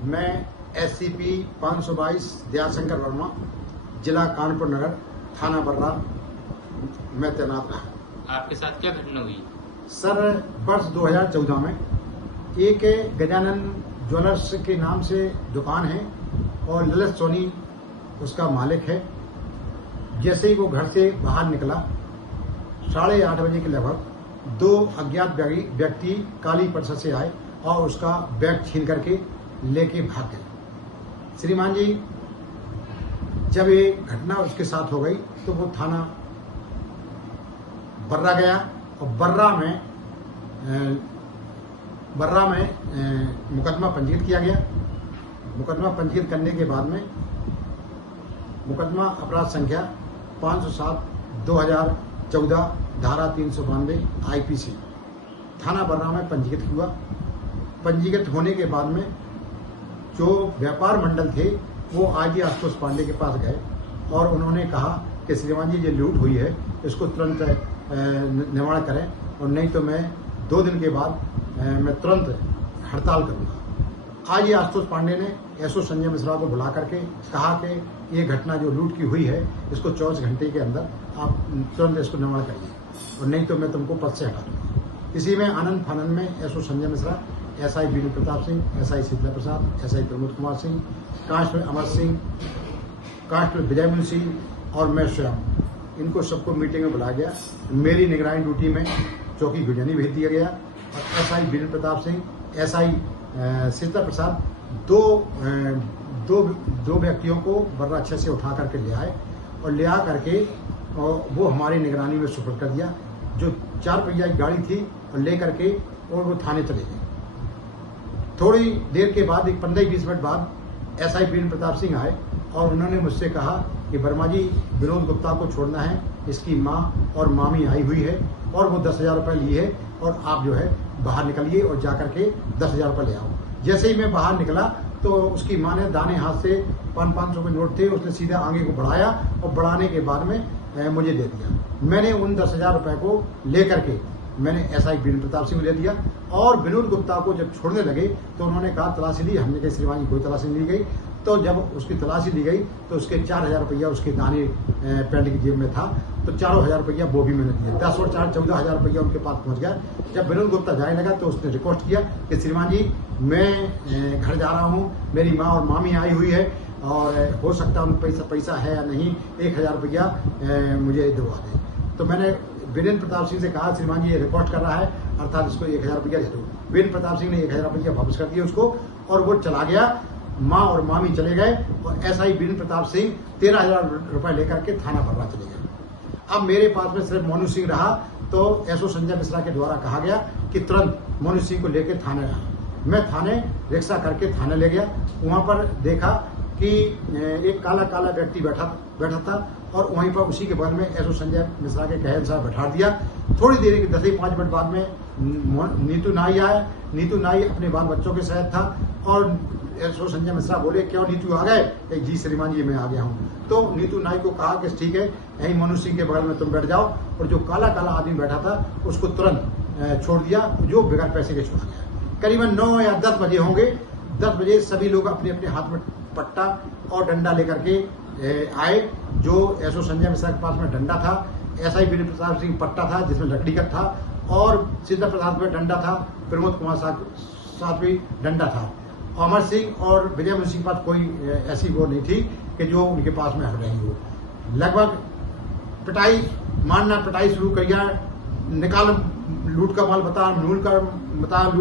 मैं SCP 522 दयाशंकर वर्मा, जिला कानपुर नगर, थाना बर्रा में तैनात रहा। आपके साथ क्या घटना हुई? सर, वर्ष 2014 में एक गजानन ज्वेलर्स के नाम से दुकान है और ललित सोनी उसका मालिक है। जैसे ही वो घर से बाहर निकला 8:30 बजे के लगभग दो अज्ञात व्यक्ति काली पर्स से आए और उसका बैग छीन करके लेके भाग गए। श्रीमान जी, जब ये घटना उसके साथ हो गई तो वो थाना बर्रा गया और बर्रा में मुकदमा पंजीकृत किया गया। मुकदमा पंजीकृत करने के बाद में मुकदमा अपराध संख्या 507/2014 धारा 392 IPC थाना बर्रा में पंजीकृत हुआ। पंजीकृत होने के बाद में जो व्यापार मंडल थे वो आगे आशुतोष पांडे के पास गए और उन्होंने कहा कि श्रीमान जी, ये लूट हुई है, इसको तुरंत निवारण करें और नहीं तो मैं 2 दिन के बाद मैं तुरंत हड़ताल करूंगा। आज ये आशुतोष पांडे ने SO संजय मिश्रा को बुला करके कहा कि ये घटना जो लूट की हुई है इसको 24 घंटे के अंदर आप तुरंत इसको निवारण करिए और नहीं तो मैं तुमको पद से हटा दूंगा। इसी में आनंद फानंद में SO Sanjay Mishra, SI Veeru Pratap Singh, SI Sheetla Prasad, SI Pramod Kumar Singh, constable Amar Singh, constable Vijay Munshi और मैं स्वयं, इनको सबको मीटिंग में बुलाया गया। मेरी निगरानी ड्यूटी में चौकी गुजनी भेज दिया गया और SI वीरू प्रताप सिंह, SI शीतला प्रसाद दो व्यक्तियों को बर्रा अच्छे से उठा करके ले आए और ले आ करके वो हमारी निगरानी में सुपुर्द कर दिया। जो 4 पहिया की गाड़ी थी और ले करके और वो थाने चले गए। थोड़ी देर के बाद, एक 15-20 मिनट बाद SI वीरू प्रताप सिंह आए और उन्होंने मुझसे कहा कि वर्मा जी, विनोद गुप्ता को छोड़ना है, इसकी माँ और मामी आई हुई है और वो 10,000 रुपये लिए है और आप जो है बाहर निकलिए और जा करके 10,000 रुपये ले आओ। जैसे ही मैं बाहर निकला तो उसकी माँ ने दाने हाथ से 500 के नोट थे, उसने सीधा आगे को बढ़ाया और बढ़ाने के बाद में मुझे दे दिया। मैंने उन 10,000 रुपये को लेकर के मैंने SI वीरू प्रताप सिंह को दे दिया और विनोद गुप्ता को जब छोड़ने लगे तो उन्होंने कहा तलाशी ली। हमने कहा श्रीमान जी, कोई तलाशी नहीं ली गई। तो जब उसकी तलाशी ली गई तो उसके 4,000 रुपया उसके दाने पैंट की जेब में था, तो 4,000 रुपया वो भी मैंने दिया। 10 और 4 14,000 रुपया उनके पास पहुंच गया। जब विनोद गुप्ता जाने लगा तो उसने रिक्वेस्ट किया कि श्रीमान जी, मैं घर जा रहा हूँ, मेरी माँ और मामी आई हुई है और हो सकता है उन पैसा है या नहीं, 1,000 रुपया मुझे दिलवा दें। तो मैंने वीरेंद्र प्रताप सिंह से कहा, श्रीमान जी ये रिकॉर्ड कर रहा है, अर्थात इसको 1,000 रुपया दे दो। वीरेंद्र प्रताप सिंह ने 1,000 रुपया वापस कर दिया उसको और वो चला गया। माँ और मामी चले गए और SI वीरेंद्र प्रताप सिंह 13,000 रुपये लेकर के थाना बर्रा चले गए। अब मेरे पास में सिर्फ मोनू सिंह रहा, तो SO संजय मिश्रा के द्वारा कहा गया कि तुरंत मोनू सिंह को लेकर थाने आया। मैं थाने रिक्शा करके थाने ले गया। वहां पर देखा कि एक काला व्यक्ति बैठा था और वहीं पर उसी के बगल में SO संजय मिश्रा के कहे अनुसार बैठा दिया। थोड़ी देर के 10-5 मिनट बाद में नीतू नाई आया। नीतू नाई अपने बाल बच्चों के साथ था और SO संजय मिश्रा बोले, क्यों नीतू आ गए? जी श्रीमान जी, मैं आ गया हूँ। तो नीतू नाई को कहा कि ठीक है, यही मोनू सिंह के बगल में तुम बैठ जाओ और जो काला आदमी बैठा था उसको तुरंत छोड़ दिया, जो बगैर पैसे के छोड़ा गया। करीबन 9 या 10 बजे होंगे। 10 बजे सभी लोग अपने अपने हाथ में पट्टा और डंडा लेकर के आए। जो SO संजय मिश्रा के पास में डंडा था, SI वीरू प्रताप सिंह पट्टा था जिसमें लकड़ी का था और शीतला प्रसाद में डंडा था, प्रमोद कुमार साथ भी डंडा था। अमर सिंह और विजय मुंशी के पास कोई ऐसी वो नहीं थी कि जो उनके पास में हट रही हो। लगभग पिटाई शुरू कर दिया। निकाल लूट का माल बता, लूट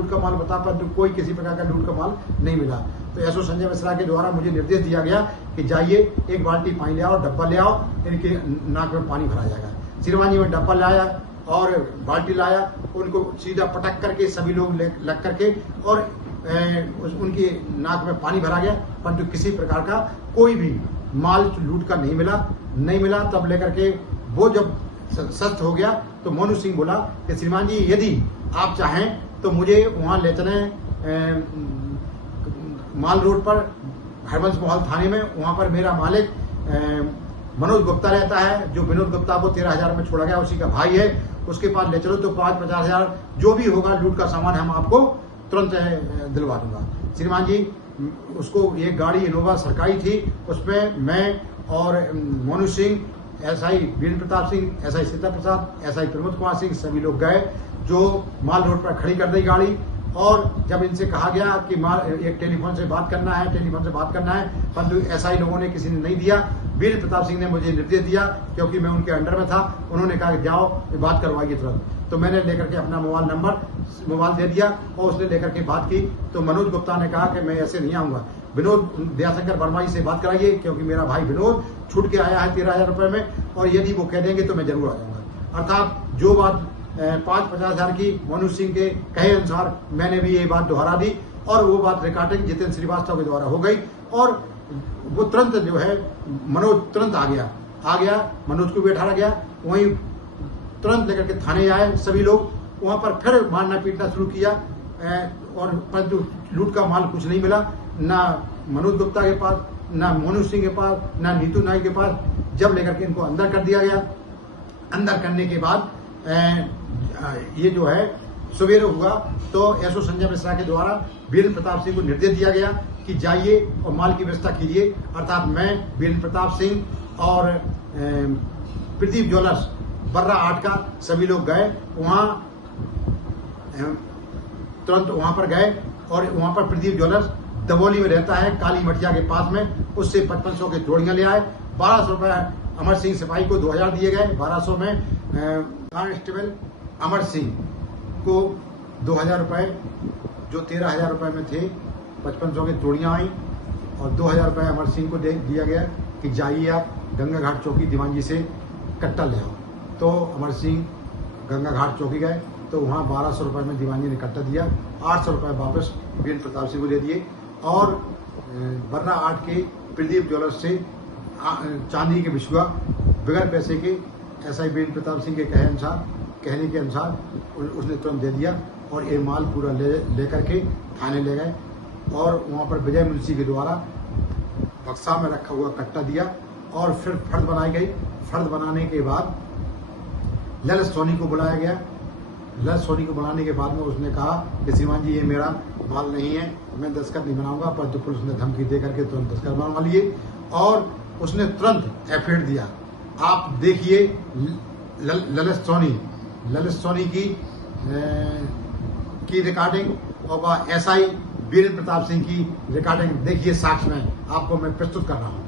का माल बता, पर तो कोई किसी प्रकार का लूट का माल नहीं मिला। तो SO संजय मिश्रा के द्वारा मुझे निर्देश दिया गया कि जाइए, एक बाल्टी पानी ले आओ, डब्बा ले आओ, इनके नाक में पानी भरा जाएगा। श्रीमान जी, में डब्बा लाया और बाल्टी लाया, उनको सीधा पटक करके सभी लोग लग करके और उनकी नाक में पानी भरा गया, परंतु किसी प्रकार का कोई भी माल लूट का नहीं मिला। तब लेकर के वो जब सस्त हो गया तो मोनू सिंह बोला कि श्रीमान जी, यदि आप चाहें तो मुझे वहां ले चलें माल रोड पर हरबंस महल थाने में। वहां पर मेरा मालिक मनोज गुप्ता रहता है, जो विनोद गुप्ता को 13,000 में छोड़ा गया, उसी का भाई है। उसके पास ले चलो तो 50,000 जो भी होगा लूट का सामान हम आपको तुरंत दिलवा दूंगा। श्रीमान जी उसको एक गाड़ी इनोवा सरकारी थी, उसमें मैं और मोनू सिंह, एसआई वीरेंद्र प्रताप सिंह, एसआई सीता प्रसाद, एसआई प्रमोद कुमार सिंह सभी लोग गए, जो माल रोड पर खड़ी कर दी गाड़ी। और जब इनसे कहा गया कि माल एक टेलीफोन से बात करना है, परंतु एसआई लोगों ने किसी ने नहीं दिया। वीरेंद्र प्रताप सिंह ने मुझे निर्देश दिया, क्योंकि मैं उनके अंडर में था, उन्होंने कहा कि जाओ बात करवाइए तुरंत। तो मैंने लेकर के अपना मोबाइल दे दिया और उसने लेकर के बात की। तो मनोज गुप्ता ने कहा कि मैं ऐसे नहीं आऊंगा, विनोद दयाशंकर वर्मा जी से बात कराइए, क्योंकि मेरा भाई विनोद छूट के आया है 13,000 रुपए में, और यदि वो कह देंगे तो मैं जरूर आ जाऊंगा। अर्थात जो बात 5-50 हजार की मोनू सिंह के कहे अनुसार मैंने भी ये बात दोहरा दी, और वो बात रिकॉर्डिंग जितेंद्र श्रीवास्तव के द्वारा हो गई। और वो तुरंत जो है मनोज तुरंत आ गया, मनोज को भी बैठा गया, वहीं तुरंत लेकर के थाने आए सभी लोग। वहां पर फिर मारना पीटना शुरू किया, और परंतु लूट का माल कुछ नहीं मिला, ना मनोज गुप्ता के पास, ना मोनू सिंह के पास, ना नीतू नाई के पास। जब लेकर के इनको अंदर कर दिया गया, अंदर करने के बाद ये जो है सवेरे हुआ, तो एसओ संजय मिश्रा के द्वारा वीरेंद्र प्रताप सिंह को निर्देश दिया गया कि जाइए और माल की व्यवस्था कीजिए। अर्थात मैं, वीरेंद्र प्रताप सिंह और प्रदीप ज्वेलर्स बर्रा 8 का सभी लोग गए वहां, तुरंत वहां पर गए। और वहां पर प्रदीप ज्वेलर्स दबोली में रहता है, काली मठिया के पास में, उससे 5500 के जोड़ियां ले आए। 1200 रुपए अमर सिंह सिपाही को 2000 दिए गए, 1200 में कांस्टेबल अमर सिंह को 2000 रुपए, जो 13,000 रुपए में थे, 5500 की जोड़ियां आई, और 2000 रुपए अमर सिंह को दिया गया कि जाइए आप गंगा घाट चौकी दीवानजी से कट्टा ले आओ। तो अमर सिंह गंगा घाट चौकी गए, तो वहाँ 1200 रुपए में दीवानजी ने कट्टा दिया, 800 रुपए वापस वीरेंद्र प्रताप सिंह को दे दिए। और बर्रा 8 के प्रदीप ज्वेलर्स से चांदी के बिछुआ बगैर पैसे के एसआई वीरेंद्र प्रताप सिंह के कहने के अनुसार उसने तुरंत दे दिया, और ये माल पूरा लेकर के थाने ले गए। और वहाँ पर विजय मुंशी के द्वारा बक्सा में रखा हुआ कट्टा दिया, और फिर फर्द बनाई गई। फर्द बनाने के बाद ललित सोनी को बुलाया गया। ललित सोनी को बुलाने के बाद में उसने कहा कि श्रीमान जी ये मेरा माल नहीं है, मैं दस्तखत नहीं बनाऊंगा, परंतु पुलिस ने धमकी दे करके तुरंत दस्तखत बनवा लिए, और उसने तुरंत एफआईआर दिया। आप देखिए ललित सोनी की रिकॉर्डिंग और एसआई वीरेंद्र प्रताप सिंह की रिकॉर्डिंग देखिए, साक्ष्य में आपको मैं प्रस्तुत कर रहा हूँ।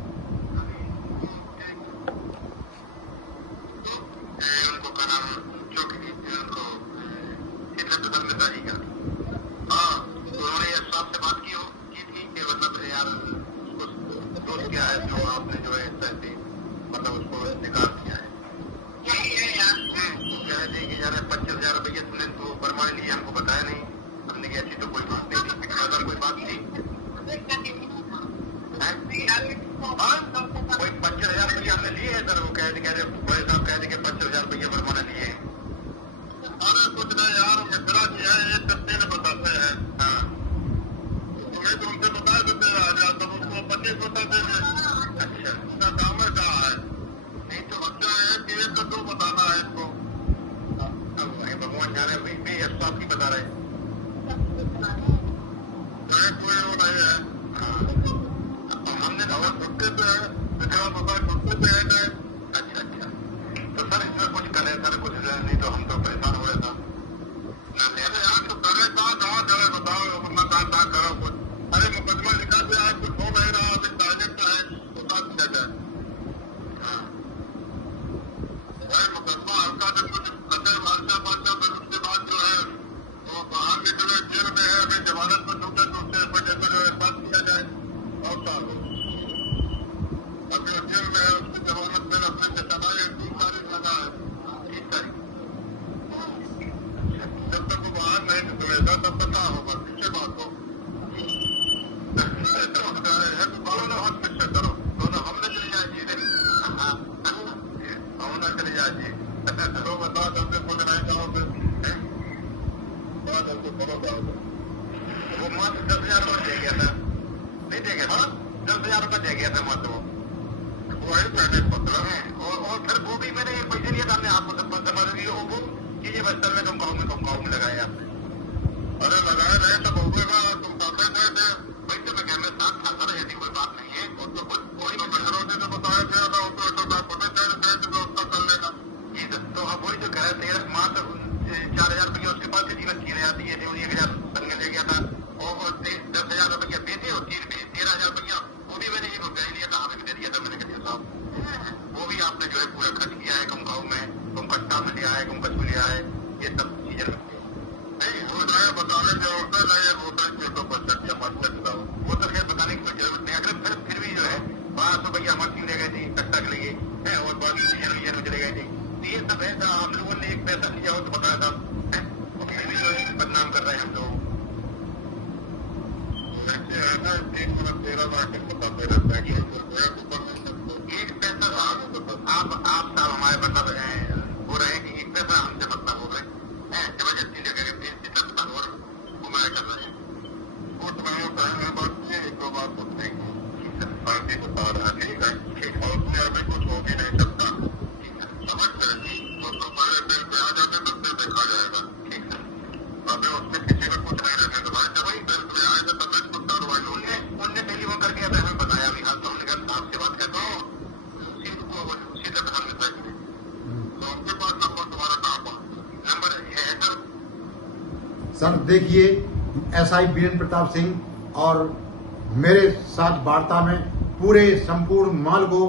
वो मात्र 10,000 रुपये दे गया था, नहीं दे गया था, 10,000 रुपये दे गया था मात्र वही पहले पत्र है। और फिर वो भी मैंने पैसे दिया था, हमने आपको वो कीजिए बस चल में तुम गाँव में लगाया आपने। अरे लगाए रहे तो तुम काफे गए थे। वही तो मैं कह रहा था सर, ऐसी कोई बात नहीं है। वो तो कोई घरों से बताया गया था, वो तो बात होने व्यवस्था कर लेगा। जी सर, तो अब वही जो कह रहे थे मात्र 4,000 रुपया उसके पास जीवन की रहा थी, 1,000 संग ले गया था, और 10,000 रुपया देते और 13,000 रुपया वो भी मैंने ये कह लिया था, हमें दे दिया था। मैंने कह दिया साहब वो भी आपने जो है पूरा खर्च किया है, कम गाँव में तुम कट्टा में लिया है, तुम कछु लिया है, ये सब चीजें नहीं होता है। बताने जो होता है होता है तो बच्चा मत सकता हो, वो तो खैर बताने की कोई जरूरत नहीं। अगर फिर भी जो है 1200 रुपया हमारे ले गए थे कट्टा के लिए है, और बाकी चीजें चले गए थे। ये सब है, हम लोगों ने एक पैसा लिया हो तो बताया था, फिर भी जो है बदनाम कर रहे हैं हम लोग। एक पैसा आप साहब हमारे मतलब हो रहे हैं कि एक पैसा हमसे मतलब हो रहे हैं, जबरदस्ती जगह बेइज्जती और गुमराह कर रहे हैं। वो तो मैं कहने बात एक दो बात होते हैं बाकी बता रहा है, ठीक है, उसमें अभी कुछ हो भी नहीं सकता। समझ रहे तो पहले बिल पे आ जाते तो फिर देखा जाएगा। ठीक है, अभी उसमें किसी को कुछ नहीं रहने दो भाई, वही बिल पे आए तो तब तक कार्रवाई उनने टेलीफोन करके हमें बताया भी, हाँ तो हमने कहा आपसे बात करता हूँ उसी से प्रधान मित्र जी, तो उनके पास नंबर तुम्हारा कहाँ नंबर है सर? देखिए, एसआई बीरेंद्र प्रताप सिंह और मेरे साथ वार्ता में पूरे संपूर्ण माल को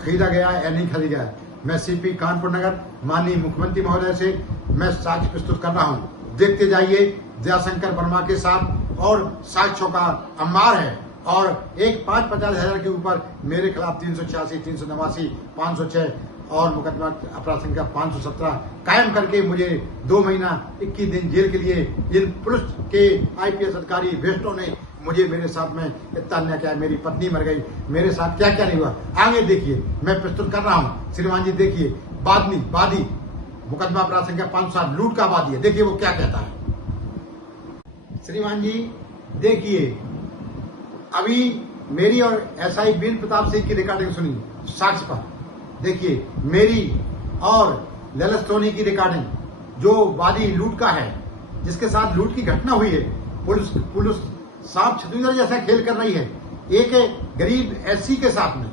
खरीदा गया है या नहीं खरीदा गया है। मैं सीपी कानपुर नगर माननीय मुख्यमंत्री महोदय से मैं साक्ष्य प्रस्तुत कर रहा हूं। देखते जाइए, दयाशंकर वर्मा के साथ और साक्ष्यों का अंबार है, और एक 5,50,000 के ऊपर मेरे खिलाफ 386, 389, 506 और मुकदमा अपराध संख्या 517 कायम करके मुझे 2 महीना 21 दिन जेल के लिए इन पुलिस के आईपीएस अधिकारी भ्रष्टों ने मुझे मेरे साथ में इतना अन्याय किया। मेरी पत्नी मर गई, मेरे साथ क्या क्या नहीं हुआ आगे देखिए, मैं प्रस्तुत कर रहा हूँ। श्रीमान जी देखिए, वादी मुकदमा अपराध संख्या 507 लूट का वादी है, देखिए वो क्या कहता है। श्रीमान जी देखिए, अभी मेरी और एसआई बीरेंद्र प्रताप सिंह की रिकॉर्डिंग सुनी साक्ष्य पर। देखिए मेरी और ललित सोनी की रिकॉर्डिंग, जो वादी लूट का है, जिसके साथ लूट की घटना हुई है। पुलिस सांप छतुंदर जैसा खेल कर रही है एक गरीब एससी के साथ में,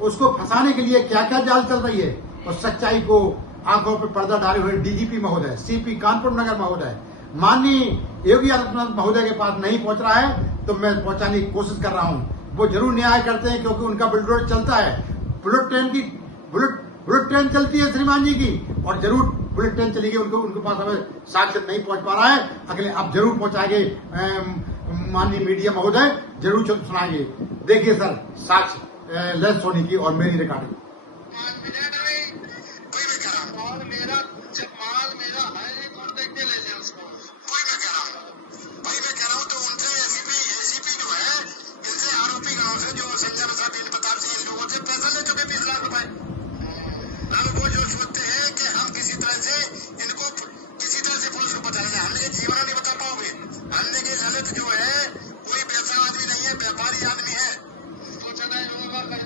उसको फंसाने के लिए क्या क्या जाल चल रही है, और सच्चाई को आंखों पर पर्दा डाले हुए डीजीपी महोदय, सीपी कानपुर नगर महोदय, माननीय योगी आदित्यनाथ महोदय के पास नहीं पहुंच रहा है, तो मैं पहुंचाने की कोशिश कर रहा हूं। वो जरूर न्याय करते हैं क्योंकि उनका बुलडोजर चलता है। बुलेट ट्रेन चलती है श्रीमान जी की, और जरूर बुलेट ट्रेन चलेगी। उनके पास हमें साक्ष्य नहीं पहुंच पा रहा है, अगले अब जरूर पहुंचाएंगे। माननीय मीडिया महोदय जरूर सुनाएंगे। देखिए सर साक्ष्य ललित सोनी की और मेरी रिकॉर्डिंग।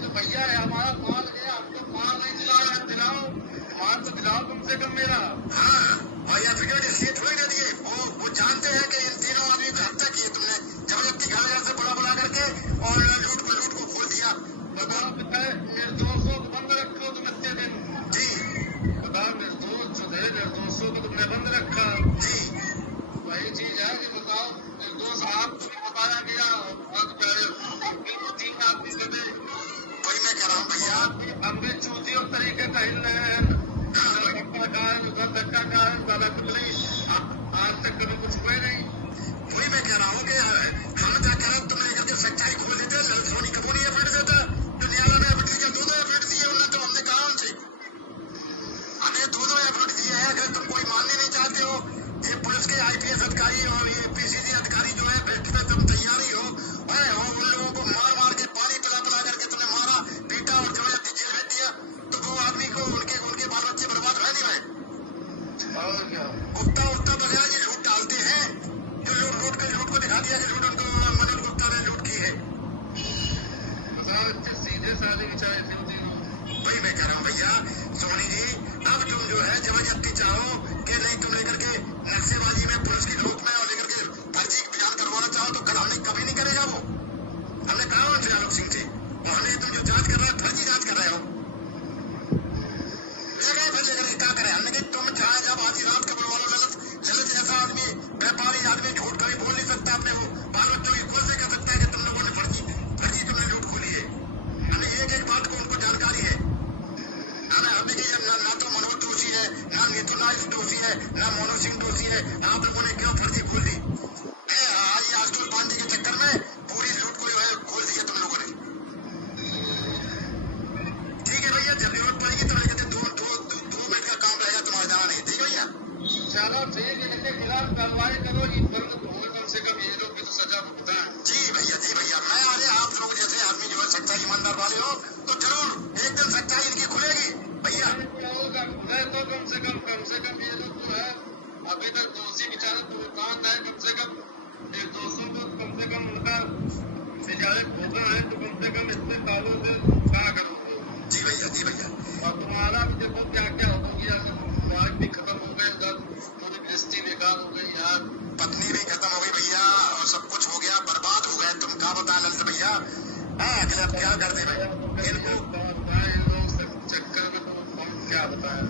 भैया है हमारा माल है, आपको माल नहीं दिलाओ माल तो दिलाओ कम से कम मेरा। हाँ भैया इसलिए थोड़ी दे दिए, वो जानते हैं कि इन तीनों आदमी की हत्या की है तुमने, जबरदस्ती घर से बुला करके और लूट को खोल दिया। बताओ निर्दोषों को बंद रखो तुम इतने दिन। जी बताओ, निर्दोष जो थे निर्दोषों को तुमने बंद रखा। जी वही चीज है कि बताओ, निर्दोष आपको भी बताया गया, तीन आदमी से वही मैं कह रहा हूँ भैया, हमने चूती और तरीके का हिल रहे हैं, धक्का का ज्यादा कुछ नहीं, आज तक कभी कुछ हुए नहीं। वही मैं कह रहा हूँ कि हम क्या कह रहे, तुमने करके सच्चाई खोल दी थी। ललित सोनी कबूल नहीं एफआईआर देता, तो न्यायालय ने एफआईआर दिया, 2 एफआईआर दिए उन्होंने, तो हमने कहा उनसे हमें 2 एफआईआर दिए हैं। अगर तुम कोई मानने नहीं चाहते हो, ये पुलिस के आईपीएस अधिकारी और ये पीसीसी अधिकारी जो है बेस्ट में तुम तैयारी हो, उन लोगों को मार के पानी पिला करके तुमने मारा पीटा और जबरदस्ती जेल भेज दिया, तो वो आदमी को उनके बाल बच्चे बर्बाद है नहीं भाई। उगता बगैर ये लूट डालते हैं, जो लूट को दिखा दिया कि लूट उनको मनोज गुप्ता ने लूट की है। सीधे साधे बेचारे थे वही मैं कह रहा हूँ भैया। सोनी जी अब तुम जो है जबरदस्ती चाहो कि नहीं, तुम लेकर के नक्शेबाजी में पुलिस की रोक में और लेकर के फर्जी बयान करवाना चाहो, तो कल हमने कभी नहीं करेगा। से भैया। अगले अब क्या कर दे भाई इनको चक्कर में, तो क्या बताया।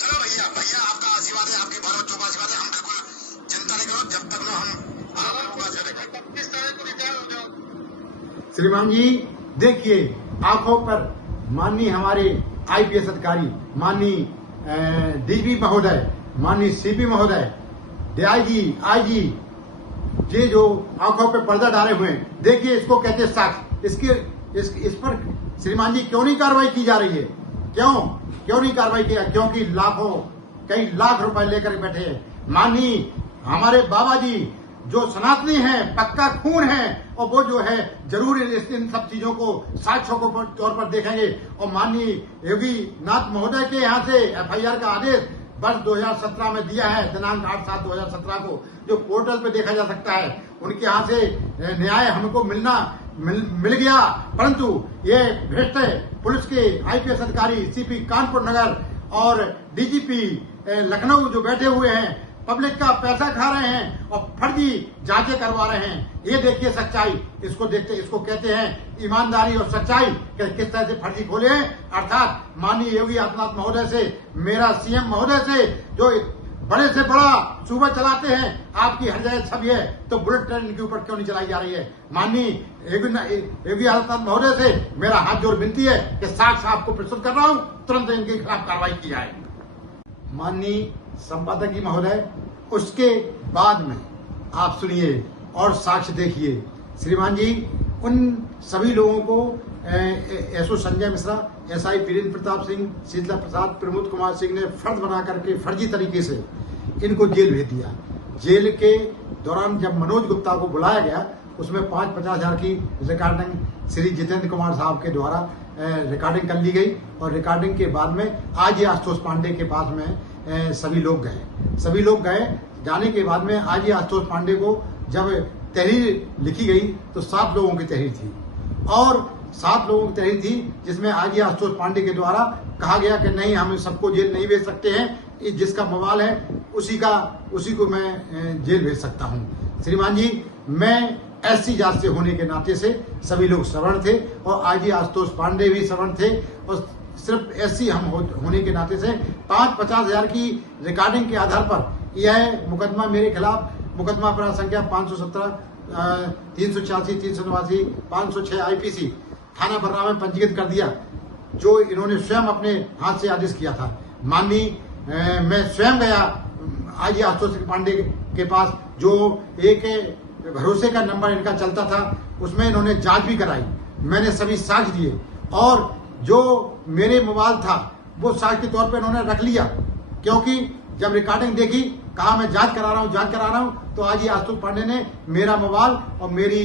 चलो भैया भैया आपका आशीर्वाद है, आपके बाल बच्चों का आशीर्वाद है, हम बिल्कुल चिंता नहीं करो, जब तक ना हम 25 तारीख को रिटायर हो जाओ। श्रीमान जी देखिए, आंखों पर माननीय हमारे आईपीएस अधिकारी, माननीय डीजी महोदय, माननीय सीपी महोदय, डीआईजी, आईजी, ये जो आंखों पे पर्दा डाले हुए हैं, देखिए इसको कहते हैं साक्ष्य। इस पर श्रीमान जी क्यों नहीं कार्रवाई की जा रही है? क्यों नहीं कार्रवाई किया? क्योंकि कई लाख रुपए लेकर बैठे हैं। माननीय हमारे बाबा जी जो सनातनी हैं, पक्का खून है, और वो जो है जरूर इन सब चीजों को साक्ष्यों को तौर पर देखेंगे। और माननीय योगी नाथ महोदय के यहाँ से एफआईआर का आदेश वर्ष 2017 में दिया है, दिनांक 8/7/2017 को, जो पोर्टल पे देखा जा सकता है। उनके यहाँ से न्याय हमको मिल गया, परंतु ये भ्रष्ट पुलिस के आईपीएस अधिकारी, सीपी कानपुर नगर और डीजीपी लखनऊ जो बैठे हुए हैं, पब्लिक का पैसा खा रहे हैं और फर्जी जांचें करवा रहे हैं। ये देखिए सच्चाई, इसको कहते हैं ईमानदारी और सच्चाई। किस तरह से फर्जी खोले हैं, अर्थात माननीय योगी आदित्यनाथ महोदय से, मेरा सीएम महोदय से, जो बड़े से बड़ा सूबा चलाते हैं, आपकी हर जगह छवि है, तो बुलेट ट्रेन इनके ऊपर क्यों नहीं चलाई जा रही है? माननीय योगी आदित्यनाथ महोदय से मेरा हाथ जोड़ विनती है कि साक्ष्य आपको प्रस्तुत कर रहा हूं, तुरंत इनके खिलाफ कार्रवाई की जाए। माननीय संपादक जी महोदय, उसके बाद में आप सुनिए और साक्ष्य देखिए। श्रीमान जी उन सभी लोगों को एसओ संजय मिश्रा, एसआई वीरेंद्र प्रताप सिंह, शीतला प्रसाद, प्रमोद कुमार सिंह ने फर्ज बना करके फर्जी तरीके से इनको जेल भेज दिया। जेल के दौरान जब मनोज गुप्ता को बुलाया गया, उसमें 5-50 हजार की रिकॉर्डिंग श्री जितेंद्र कुमार साहब के द्वारा रिकॉर्डिंग कर ली गई। और रिकॉर्डिंग के बाद में आज ही आशुतोष पांडे के पास में सभी लोग गए। जाने के बाद में आज ही आशुतोष पांडे को जब तहरीर लिखी गई तो 7 लोगों की तहरीर थी, और 7 लोगों की तहरीर थी, जिसमें आज ही आशुतोष पांडे के द्वारा कहा गया कि नहीं, हम सबको जेल नहीं भेज सकते हैं, जिसका बवाल है उसी को मैं जेल भेज सकता हूं। श्रीमान जी, मैं एससी जात से होने के नाते से सभी लोग सवर्ण थे, और आज ही आशुतोष पांडे भी सवर्ण थे, और सिर्फ एससी हम होने के नाते से 5-50 हजार की रिकॉर्डिंग के आधार पर यह मुकदमा मेरे खिलाफ, मुकदमा अपराध संख्या 517, 386, 389, 506 आईपीसी थाना बर्रा में पंजीकृत कर दिया, जो इन्होंने स्वयं अपने हाथ से आदेश किया था। माननीय मैं स्वयं गया आज ही आशुतोष पांडे के पास, जो एक भरोसे का नंबर इनका चलता था, उसमें इन्होंने जांच भी कराई। मैंने सभी साक्ष्य दिए, और जो मेरे मोबाइल था वो साक्ष्य के तौर पे इन्होंने रख लिया, क्योंकि जब रिकॉर्डिंग देखी, कहा मैं जांच करा रहा हूं, तो आज ही आशुतोष पांडे ने मेरा मोबाइल और मेरी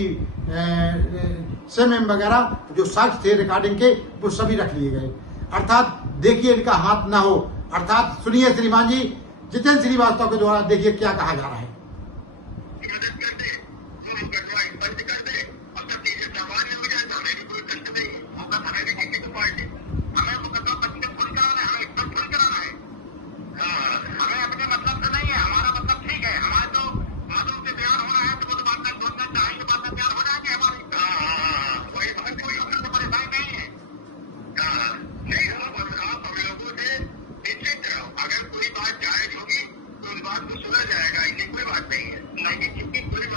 सिम वगैरह जो साक्ष्य थे रिकॉर्डिंग के, वो सभी रख लिए गए। अर्थात देखिए इनका हाथ ना हो। अर्थात सुनिए श्रीमान जी, जितेंद्र श्रीवास्तव के द्वारा देखिए क्या कहा जा रहा है। कोई बात नहीं है, नहीं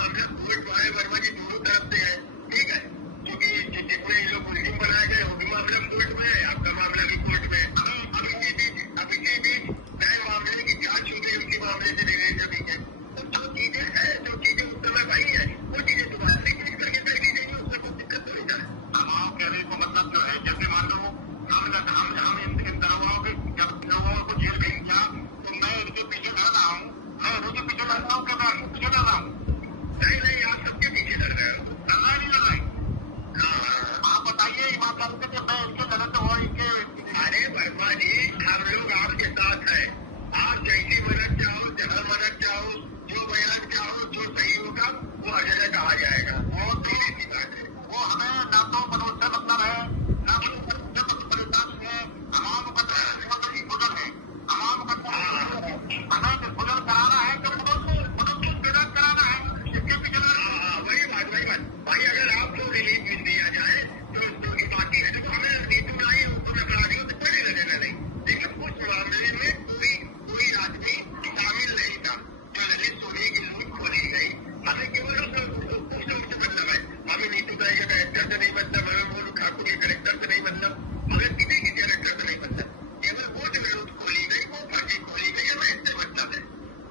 से नहीं मतलब, मगर किसी की कैरेक्टर से नहीं मतलब, केवल वो जो जरूरत खोली गई वो फर्जी खोली गई है, मैं इससे मतलब है।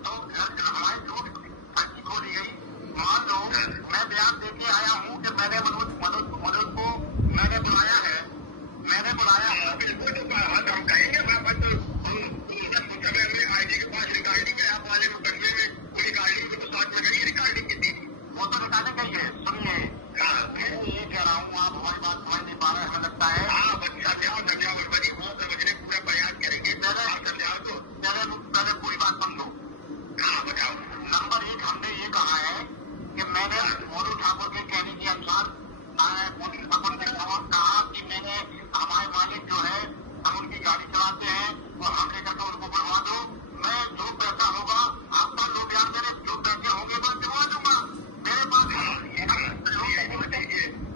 तो हमारी झूठ फर्जी खोली गई। मान लो मैं बयान देके आया हूँ कि मैंने मनोज को मैंने बुलाया है, बिल्कुल तो हम कहेंगे समय में आईडी के पास रिकॉर्डिंग है, आप वाले मुकदमे में कोई रिकॉर्डिंग तो साथ में करिए, रिकॉर्डिंग की थी वो तो रिकॉर्डिंग गई है। सुनिए, मैं ये कह रहा हूँ, आप हमारी बात समझ नहीं पा रहे हैं, हमें लगता है आप समझा बड़ी बात समझने पूरा बयान करेंगे। पहले पूरी बात सुन लो। हाँ बताओ। नंबर 1, हमने ये कहा है कि मैंने मोनू ठाकुर के कहने के अनुसार मोनू ठाकुर ने कहा कि मैंने हमारे मालिक जो है हम उनकी गाड़ी चलाते हैं और हम लेकर के उनको बुलवा दो, मैं जो पैसा होगा आपका लो बयान देने जो पैसे होंगे मैं दिलवा दूंगा। मेरे पास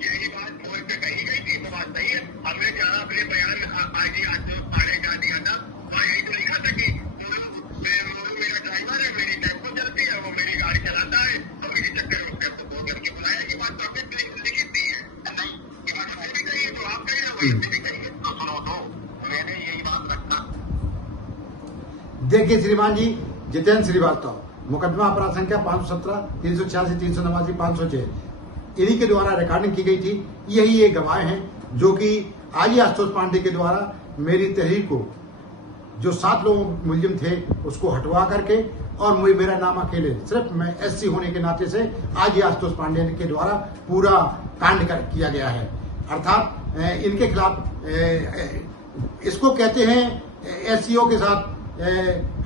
यही बात फोन पे कही गई थी, वो बात सही है। हमने जाना अपने बयान में आईडी आज जो थाने का दिया था और यही तो लिखा था कि मोनू मेरा ड्राइवर है, मेरी टेम्पो चलती है, वो मेरी गाड़ी चलाता है, तो मेरी चक्कर में उसने हमको फोन करके बुलाया। ये बात तो आपने लिखी थी है नहीं, ये बात भी कही है तो आप कही ना, वही भी कही है तो सुनो तो मैंने यही बात रखा। देखिए श्रीमान जी, जितेंद्र श्रीवास्तव, मुकदमा अपराध संख्या 517, 386, 389, 506 इन्हीं के द्वारा रिकॉर्डिंग की गई थी। यही ये गवाह हैं जो कि आजी आशुतोष पांडे के द्वारा मेरी तहरीर को, जो 7 लोग मुलजिम थे उसको हटवा करके और मुझे मेरा नाम अकेले सिर्फ मैं एससी होने के नाते से आजी आशुतोष पांडे के द्वारा पूरा कांड किया गया है। अर्थात इनके खिलाफ इसको कहते हैं एससीओ के साथ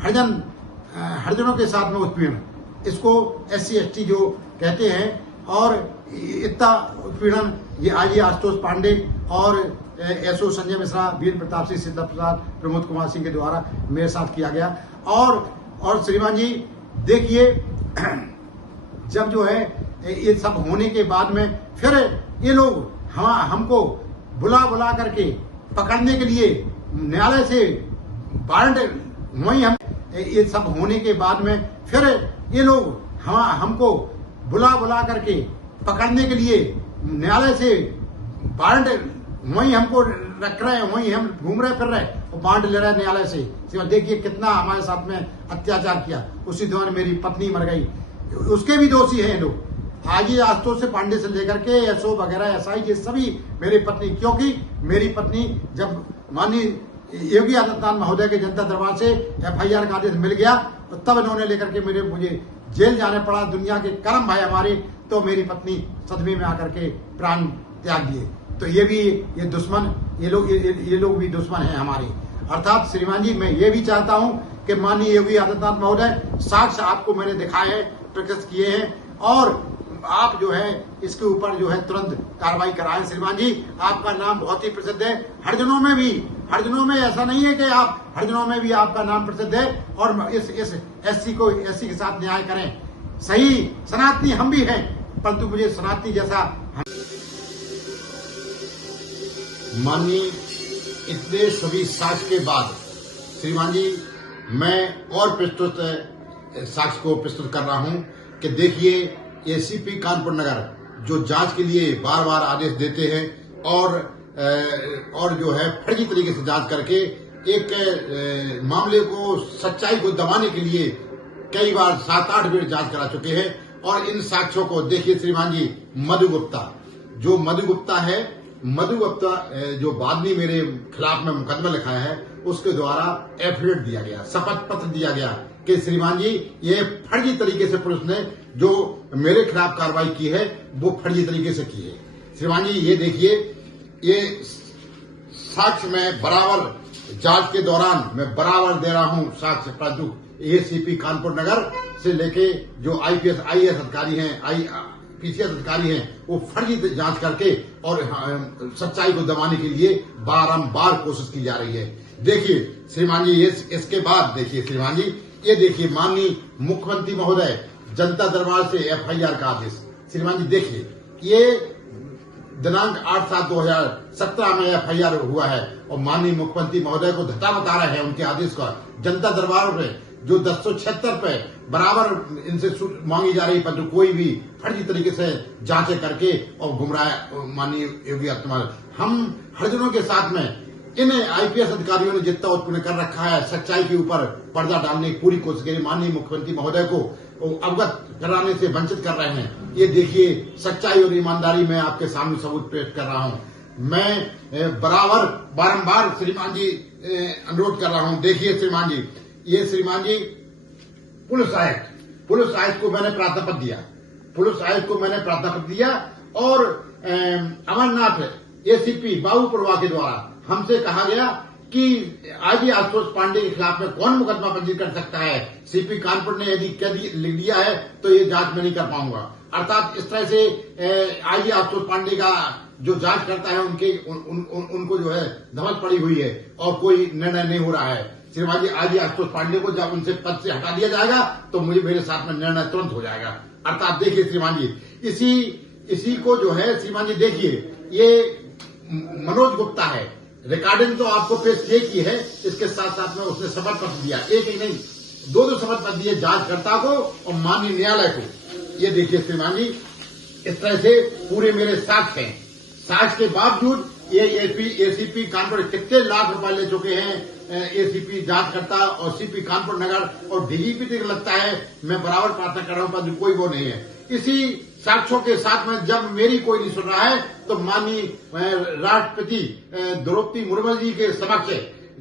हरिजनों के साथ में उत्पीड़न, इसको SC ST जो कहते हैं। और इतना उत्पीड़न ये आजी आशुतोष पांडे और SO संजय मिश्रा, वीर प्रताप सिंह, सिद्धार्थ प्रसाद, प्रमोद कुमार सिंह के द्वारा मेरे साथ किया गया। और श्रीमान जी देखिए, जब जो है ये सब होने के बाद में फिर ये लोग हमको बुला करके पकड़ने के लिए न्यायालय से वारंट, वहीं हम ये सब होने के बाद में फिर ये लोग हमको बुला करके पकड़ने के लिए न्यायालय से वारंट, वहीं हमको रख रहे हैं, वहीं हम घूम रहे फिर रहे और बांट ले रहे हैं न्यायालय से। देखिए कितना हमारे साथ में अत्याचार किया। उसी दौरान मेरी पत्नी मर गई, उसके भी दोषी हैं लोग। आजी आशुतोष से पांडे से लेकर के SO वगैरह SI ये सभी मेरी पत्नी, क्योंकि मेरी पत्नी जब माननीय योगी आदित्यनाथ महोदय के जनता दरबार से FIR का आदेश मिल गया तब इन्होंने लेकर के मुझे जेल जाने पड़ा। दुनिया के कर्म भाई हमारे, तो मेरी पत्नी सदमे में आकर के प्राण त्याग दिए। तो ये दुश्मन, ये लोग भी दुश्मन हैं हमारे। अर्थात श्रीमान जी, मैं ये भी चाहता हूं कि माननीय योगी आदित्यनाथ महोदय, साक्ष्य आपको मैंने दिखाए हैं, प्रकट किए हैं, और आप जो है इसके ऊपर जो है तुरंत कार्रवाई कराएं। श्रीमान जी, आपका नाम बहुत ही प्रसिद्ध है हरिजनों में ऐसा नहीं है कि आप हरिजनों में भी आपका नाम प्रसिद्ध है। और इस SC के साथ न्याय करें। सही सनातनी हम भी हैं, परंतु मुझे सनातनी जैसा माननीय इतने सभी साक्ष्य के बाद श्रीमान जी, मैं और प्रस्तुत साक्ष्य को प्रस्तुत कर रहा हूं कि देखिए, ACP कानपुर नगर जो जांच के लिए बार बार आदेश देते हैं और जो है फर्जी तरीके से जांच करके एक मामले को, सच्चाई को दबाने के लिए कई बार 7-8 बार जांच करा चुके हैं। और इन साक्ष्यों को देखिए श्रीमान जी, मधु गुप्ता जो बाद में मेरे खिलाफ में मुकदमा लिखा है, उसके द्वारा एफिडेविट दिया गया, शपथ पत्र दिया गया कि श्रीमान जी, ये फर्जी तरीके से पुलिस ने जो मेरे खिलाफ कार्रवाई की है वो फर्जी तरीके से की है। श्रीमान जी, ये देखिए, ये साक्ष्य मैं बराबर जांच के दौरान मैं बराबर दे रहा हूं साक्ष्य, परंतु ACP कानपुर नगर से लेके जो IPS IAS अधिकारी हैं, PCS अधिकारी हैं, वो फर्जी जांच करके और सच्चाई को दबाने के लिए बारंबार कोशिश की जा रही है। देखिए श्रीमान जी, इसके बाद देखिए श्रीमान जी, ये देखिए माननीय मुख्यमंत्री महोदय जनता दरबार से FIR का आदेश। श्रीमान जी देखिए, ये दिनांक 8/7/2017 में FIR हुआ है और माननीय मुख्यमंत्री महोदय को धत्ता बता रहे हैं उनके आदेश का। जनता दरबार में जो 1076 पे बराबर इनसे मांगी जा रही परंतु कोई भी फर्जी तरीके से जांचें करके और गुमराह माननीय योगी आदित्यनाथ। हम हरिजनों के साथ में इन आईपीएस अधिकारियों ने जितना उत्पन्न कर रखा है, सच्चाई के ऊपर पर्दा डालने की पूरी कोशिश करी। माननीय मुख्यमंत्री महोदय को अवगत कराने से वंचित कर रहे हैं। ये देखिए, सच्चाई और ईमानदारी में आपके सामने सबूत पेश कर रहा हूं। मैं बराबर बारंबार श्रीमान जी अनुरोध कर रहा हूं। देखिए श्रीमान जी, ये श्रीमान जी पुलिस आयुक्त को मैंने प्रार्थना पत्र दिया, पुलिस आयुक्त को मैंने प्रार्थना पत्र दिया और अमरनाथ एसीपी बाबू पुरवा के द्वारा हमसे कहा गया कि आईजी आशुतोष पांडे के खिलाफ में कौन मुकदमा पंजीकृत कर सकता है। सीपी कानपुर ने यदि लिख दिया है तो ये जांच में नहीं कर पाऊंगा। अर्थात इस तरह से आईजी आशुतोष पांडे का जो जांच करता है उनको जो है धमक पड़ी हुई है और कोई निर्णय नहीं हो रहा है। श्रीमान जी, आईजी आशुतोष पांडे को जब उनसे पद से हटा दिया जाएगा तो मेरे साथ में निर्णय तुरंत हो जाएगा। अर्थात देखिए श्रीमान जी, इसी को जो है श्रीमान जी देखिए, ये मनोज गुप्ता है। रिकॉर्डिंग तो आपको पेश की है, इसके साथ साथ में उसने शपथ पत्र दिया, एक ही नहीं दो शपथ पत्र दिए जांचकर्ता को और माननीय न्यायालय को। ये देखिए श्रीमान जी, इस तरह से पूरे मेरे साक्ष्य हैं। साक्ष्य के बावजूद ये एसीपी कानपुर कितने लाख रुपए ले चुके हैं, एसीपी जांचकर्ता और सीपी कानपुर नगर और डीजीपी तक लगता है। मैं बराबर प्रार्थना कर रहा हूं पर कोई वो नहीं है। इसी साक्ष्यों के साथ में जब मेरी कोई नहीं सुन रहा है तो माननीय राष्ट्रपति द्रौपदी मुर्मू जी के समक्ष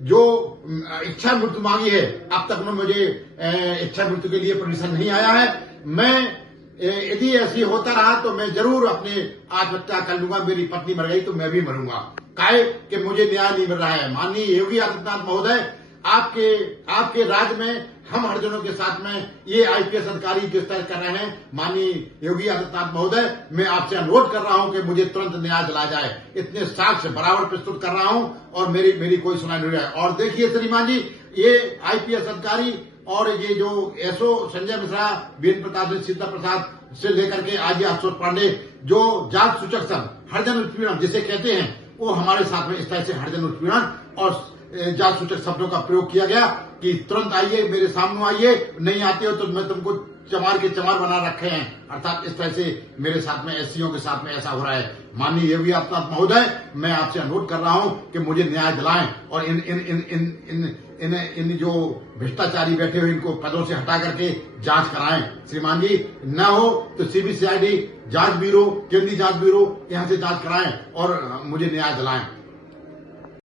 जो इच्छा मृत्यु मांगी है, अब तक में मुझे इच्छा मृत्यु के लिए परमिशन नहीं आया है। मैं यदि ऐसी होता रहा तो मैं जरूर अपने आत्महत्या कर लूंगा। मेरी पत्नी मर गई तो मैं भी मरूंगा, काहे कि मुझे न्याय नहीं मिल रहा है। माननीय योगी आदित्यनाथ महोदय, आपके राज्य में हम हरिजनों के साथ में ये आईपीएस अधिकारी जिस तरह कर रहे हैं, माननीय योगी आदित्यनाथ महोदय, मैं आपसे अनुरोध कर रहा हूं कि मुझे तुरंत न्याय दिलाया जाए। इतने साक्ष्य बराबर प्रस्तुत कर रहा हूं और मेरी कोई सुनाई नहीं रहा है। और देखिए श्रीमान जी, ये आईपीएस अधिकारी और ये जो एसओ संजय मिश्रा, वीरेंद्र प्रताप सिंह, सीता प्रसाद से लेकर के आईजी आशुतोष पांडे, जो जात सूचक शब्द हरिजन उत्पीड़न जिसे कहते हैं, वो हमारे साथ में इस तरह से हरिजन उत्पीड़न और जात सूचक शब्दों का प्रयोग किया गया कि तुरंत आइए, मेरे सामने आइए, नहीं आते हो तो मैं तुमको चमार के चमार बना रखे हैं। अर्थात इस तरह से मेरे साथ में एससीओ के साथ में ऐसा हो रहा है। माननीय योगी आदित्यनाथ महोदय, मैं आपसे अनुरोध कर रहा हूं कि मुझे न्याय दिलाएं और इन जो भ्रष्टाचारी बैठे हुए इनको पदों से हटा करके जांच कराएं। श्रीमान जी, न हो तो सीबीसीआईडी जांच ब्यूरो, केंद्रीय जांच ब्यूरो, यहां से जांच कराएं और मुझे न्याय दिलाएं।